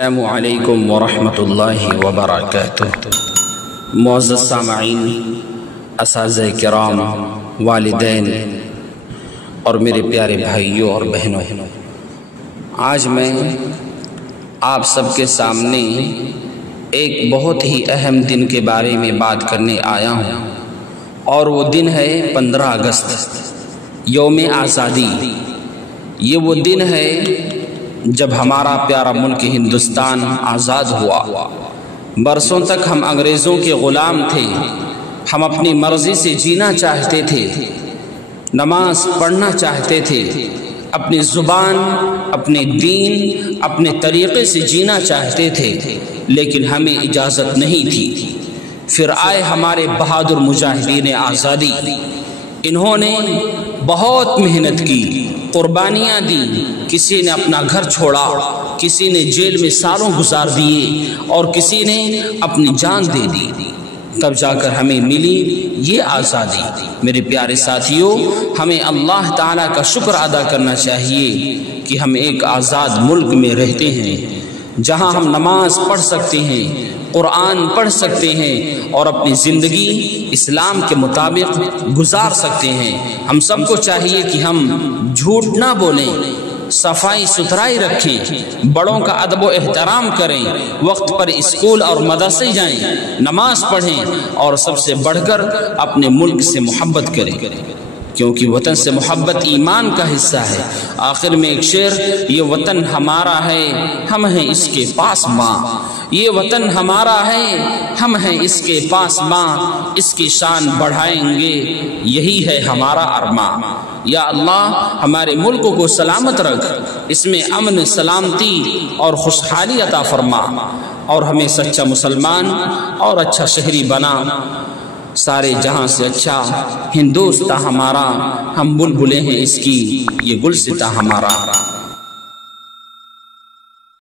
السلام علیکم ورحمۃ اللہ وبرکاتہ۔ معزز سامعین، اساتذہ کرام، والدین اور میرے پیارے بھائیوں اور بہنوں، آج میں آپ سب کے سامنے ایک بہت ہی اہم دن کے بارے میں بات کرنے آیا ہوں، اور وہ دن ہے 15 اگست، یوم آزادی۔ یہ وہ دن ہے جب ہمارا پیارا ملک ہندوستان آزاد ہوا۔ برسوں تک ہم انگریزوں کے غلام تھے، ہم اپنی مرضی سے جینا چاہتے تھے، نماز پڑھنا چاہتے تھے، اپنی زبان، اپنے دین، اپنے طریقے سے جینا چاہتے تھے، لیکن ہمیں اجازت نہیں تھی۔ پھر آئے ہمارے بہادر مجاہدین آزادی، انہوں نے بہت محنت کی، قربانیاں دی، کسی نے اپنا گھر چھوڑا، کسی نے جیل میں سالوں گزار دیے، اور کسی نے اپنی جان دے دی، تب جا کر ہمیں ملی یہ آزادی۔ میرے پیارے ساتھیوں، ہمیں اللہ تعالیٰ کا شکر ادا کرنا چاہیے کہ ہم ایک آزاد ملک میں رہتے ہیں، جہاں ہم نماز پڑھ سکتے ہیں، قرآن پڑھ سکتے ہیں، اور اپنی زندگی اسلام کے مطابق گزار سکتے ہیں۔ ہم سب کو چاہیے کہ ہم جھوٹ نہ بولیں، صفائی ستھرائی رکھیں، بڑوں کا ادب و احترام کریں، وقت پر اسکول اور مدرسے جائیں، نماز پڑھیں، اور سب سے بڑھ کر اپنے ملک سے محبت کریں، کیونکہ وطن سے محبت ایمان کا حصہ ہے۔ آخر میں ایک شعر، یہ وطن ہمارا ہے، ہم ہیں اس کے پاس ماں، یہ وطن ہمارا ہے، ہم ہیں اس کے پاس ماں، اس کی شان بڑھائیں گے، یہی ہے ہمارا ارماں۔ یا اللہ، ہمارے ملک کو سلامت رکھ، اس میں امن، سلامتی اور خوشحالی عطا فرما، اور ہمیں سچا مسلمان اور اچھا شہری بنا۔ سارے جہاں سے اچھا ہندوستان ہمارا، ہم بلبلیں ہیں اس کی، یہ گلستاں ہمارا۔